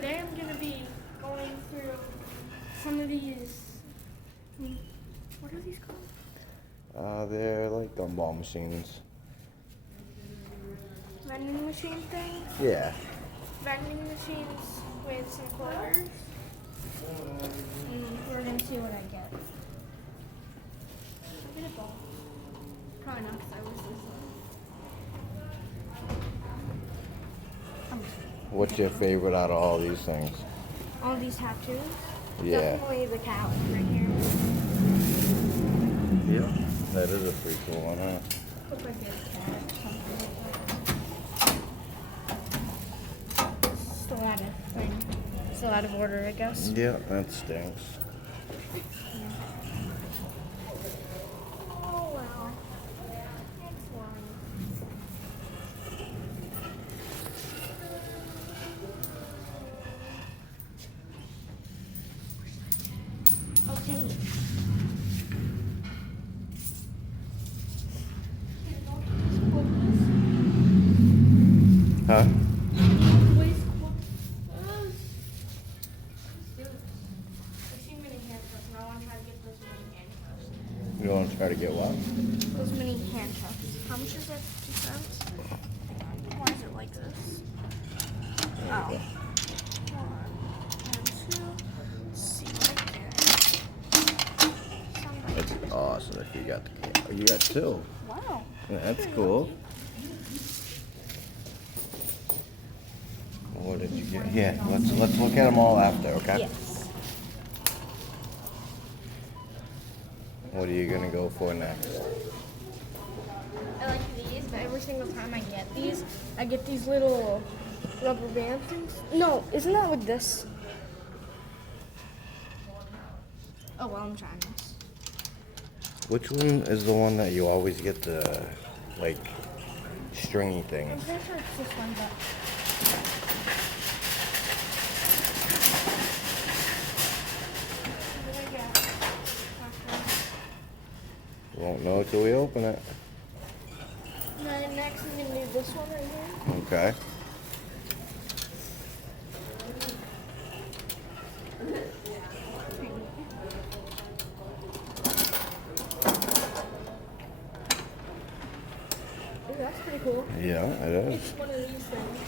today I'm going to be going through some of these, what are these called? They're like gumball machines. Vending machine things? Yeah. Vending machines with some quarters. We're going to see what I get. I'll get a ball. Probably not because I was this one. What's your favorite out of all these things? All these tattoos? Yeah. Definitely the cat right here. Yeah. That is a pretty cool one, huh? Looks like a cat or something like that. Still out of thing. Still out of order, I guess. Yeah, that stinks. Oh well. Next one. Okay. Huh? You want to try to get what? Those mini handcuffs. How much is that? 2 cents? Why is it like this? Oh. 1 and 2. Let's see what I get. That's awesome if you got the. Oh, you got 2. Wow. That's cool. What did you get? Yeah, let's look at them all after, okay? Yes. What are you gonna go for next? I like these, but every single time I get these, I get these little rubber band things. No, isn't that with this? Oh, well, I'm trying this. Which one is the one that you always get the, like, stringy I'm things? pretty sure it's this one, but... What did I get? You won't know till we open it. Then next I'm going to do this one right here. Okay. Ooh, that's pretty cool. Yeah, it is. It's one of these things.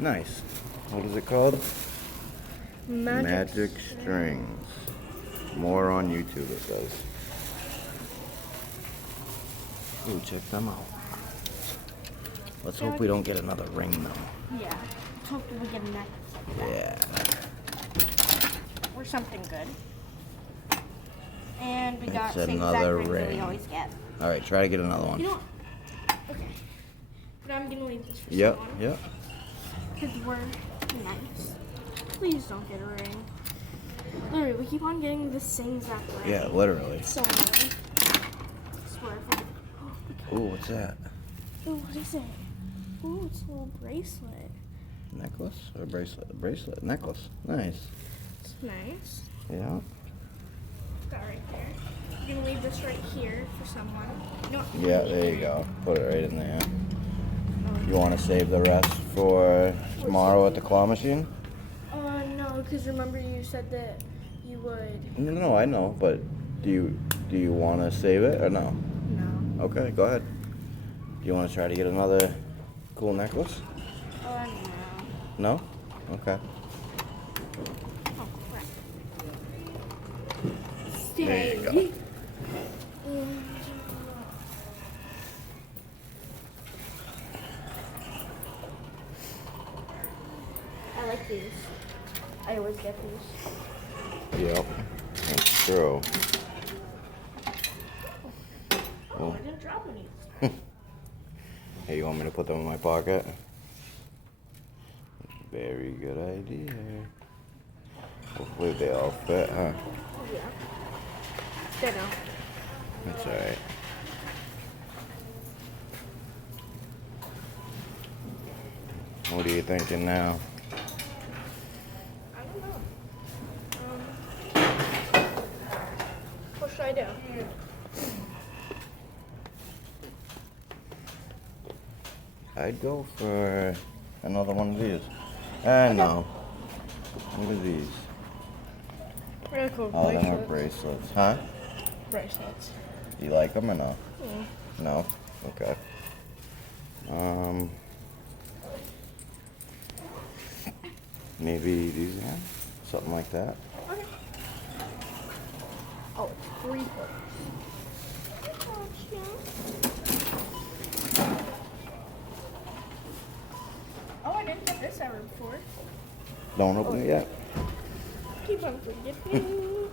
Nice. What is it called? Magic Strings. More on YouTube, it says. Ooh, check them out. Let's hope we don't get another ring, though. Yeah. Let's hope we get a necklace like that. Yeah. Or something good. And we got It's the same another exact ring that we ring. always get. All right, try to get another one. You know what? Okay. But I'm gonna leave this for Yep, someone. yep. Because we're nice. Please don't get a ring. Literally, we keep on getting the same exact ring. Yeah, literally. It's so annoying. I swear. Ooh, what's that? Ooh, what is it? Ooh, it's a little bracelet. Necklace or bracelet? Bracelet, necklace. Nice. It's nice. Yeah. Got it right there. I'm gonna leave this right here for someone. No. Yeah, there you go. Put it right in there. You want to save the rest for tomorrow at the claw machine? No, because remember you said that you would. No, I know, but do you want to save it or no? No. Okay, go ahead. Do you want to try to get another cool necklace? No. No? Okay. Oh, crap. There you go. I like these. I always get these. Yep, that's true. Oh, I didn't drop any. Hey, you want me to put them in my pocket? Very good idea. Hopefully they all fit, huh? Oh, yeah. They don't. That's alright. What are you thinking now? I don't know. What should I do? I'd go for another one of these. No. What are these? Really cool Oh, them are bracelets. bracelets. Huh? Bracelets. You like them or no? Yeah. No? Okay. Maybe these again? Something like that. Okay. Oh, 3 bucks. Oh, I didn't get this ever before. Don't open it yet? Keep on forgetting.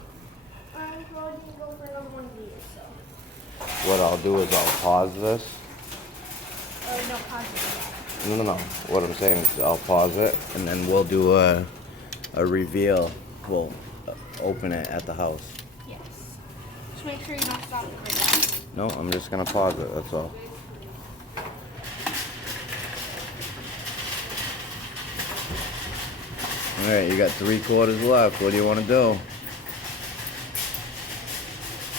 I'm probably gonna go for another one of these, so. What I'll do is I'll pause this. No, positive. No. What I'm saying is I'll pause it and then we'll do a reveal. We'll open it at the house. Yes. Just make sure you don't stop the video. No, I'm just gonna pause it, that's all. Alright, you got 3/4 left. What do you want to do?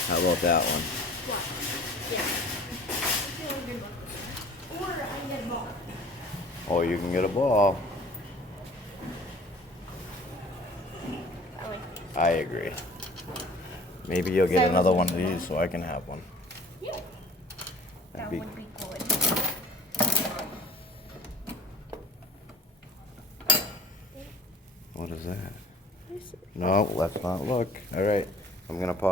How about that one? What? Yeah. I'm feeling good about this one. Or I can get a ball. Oh, you can get a ball. I like I agree. Maybe you'll get another one of these so I can have one. Yeah. That That'd be- would be good. What is that? No, let's not look. Alright, I'm gonna pause.